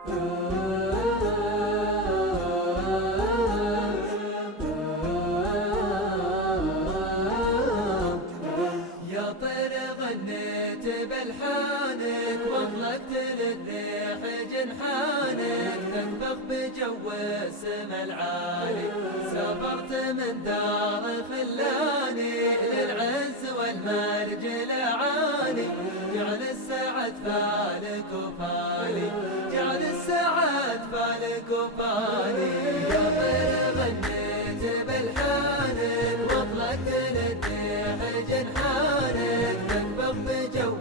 يا طير غنيت بلحانك واطلقت للريح جنحانك تنفخ بجو السما العالي. سافرت من دار خلاني للعز والمرج العالي. جعل السعد فالك وفالي، جعل السعد فالك وفالي. يا طير غنيت بلحانك واطلقت للريح جنحانك تنفخ بجو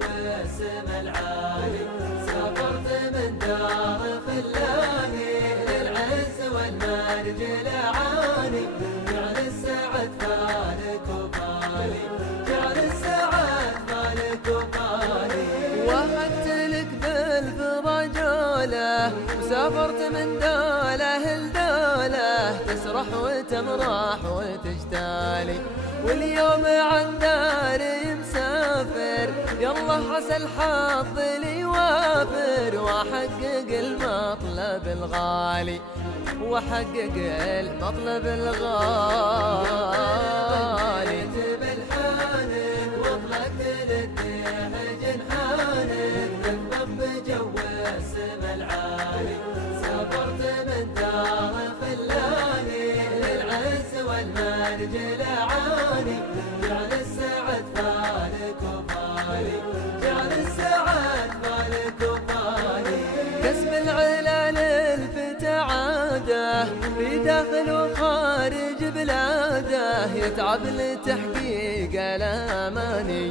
السما العالي. سافرت من دار خلاني للعز والمرج العالي. جعل السعد فالك وفالي، جعل السعد فالك وفالي. واخدت لك بالفضا جوله وسافرت من دوله لدوله، تسرح وتمرح وتجتالي واليوم عن داري مسافر. يلا عسى الحظ لي وافر واحقق المطلب الغالي، واحقق المطلب الغالي. بلحانك واطلقت للريح جنحانك تنفخ بجو السما العالي. سافرت من دار خلاني للعز والمرج العالي. جعل السعد فالك وفالي، جعل السعد فالك وفالي. كسب العلا للفتى عاده في داخل وخارج بلاده، يتعب لتحقيق الاماني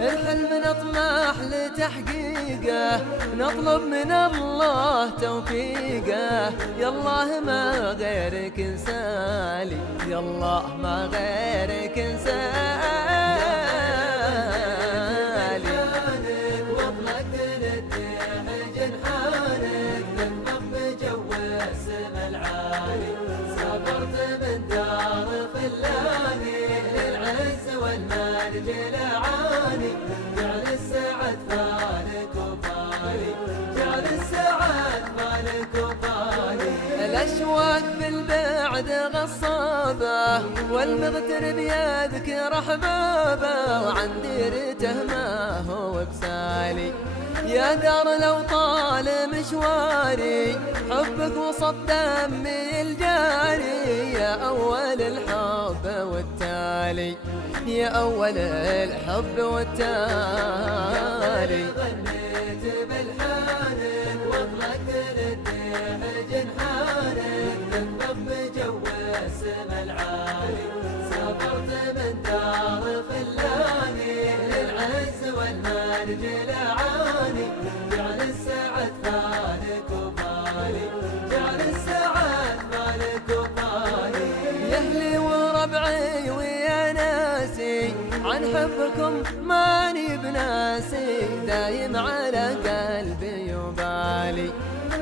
الحلم نطمح لتحقيقه. نطلب من الله توفيقه، يالله ما غيرك انسالي، يالله ما غيرك انسالي. واطلقت للريح جنحانك تنفخ بجو السما العالي. سافرت من دار خلاني للعز والمرج العالي. جعل السعد فالك وفالي، جعل السعد فالك وفالي. الأشواق في البعد غصابة والمغتر بيذكر أحبابه، وعن ديرته ما هو بسالي. يا دار لو طال مشواري حبك وسط دمي الجاري. يا أول الحب والتالي، يا أول الحب والتالي. غنيت بلحانك واطلقت للريح جنحانك تنفخ بجو السما العالي. سافرت من دار خلاني للعز والمرج العالي. جعل السعد فالك وفالي، جعل السعد فالك وفالي. يا أهلي وربعي ويا ناسي عن حبكم ماني بناسي، دايم على قلبي وبالي.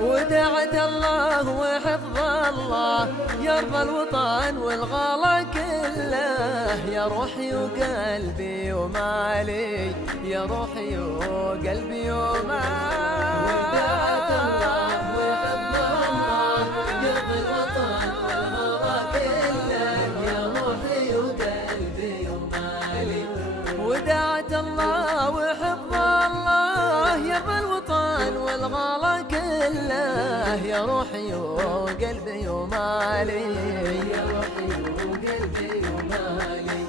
ودعت الله وحفظ الله يرضى الوطن والغلا كله. يا روحي وقلبي ومالي، يا روحي وقلبي ومالي. ودعت الله وحفظ الله يرضى الوطن والغلا كله. يا روحي وقلبي ومالي. ودعت الله وحفظ الله يرضى الوطن والغلا كله. يا روحي وقلبي ومالي، يا روحي وقلبي ومالي.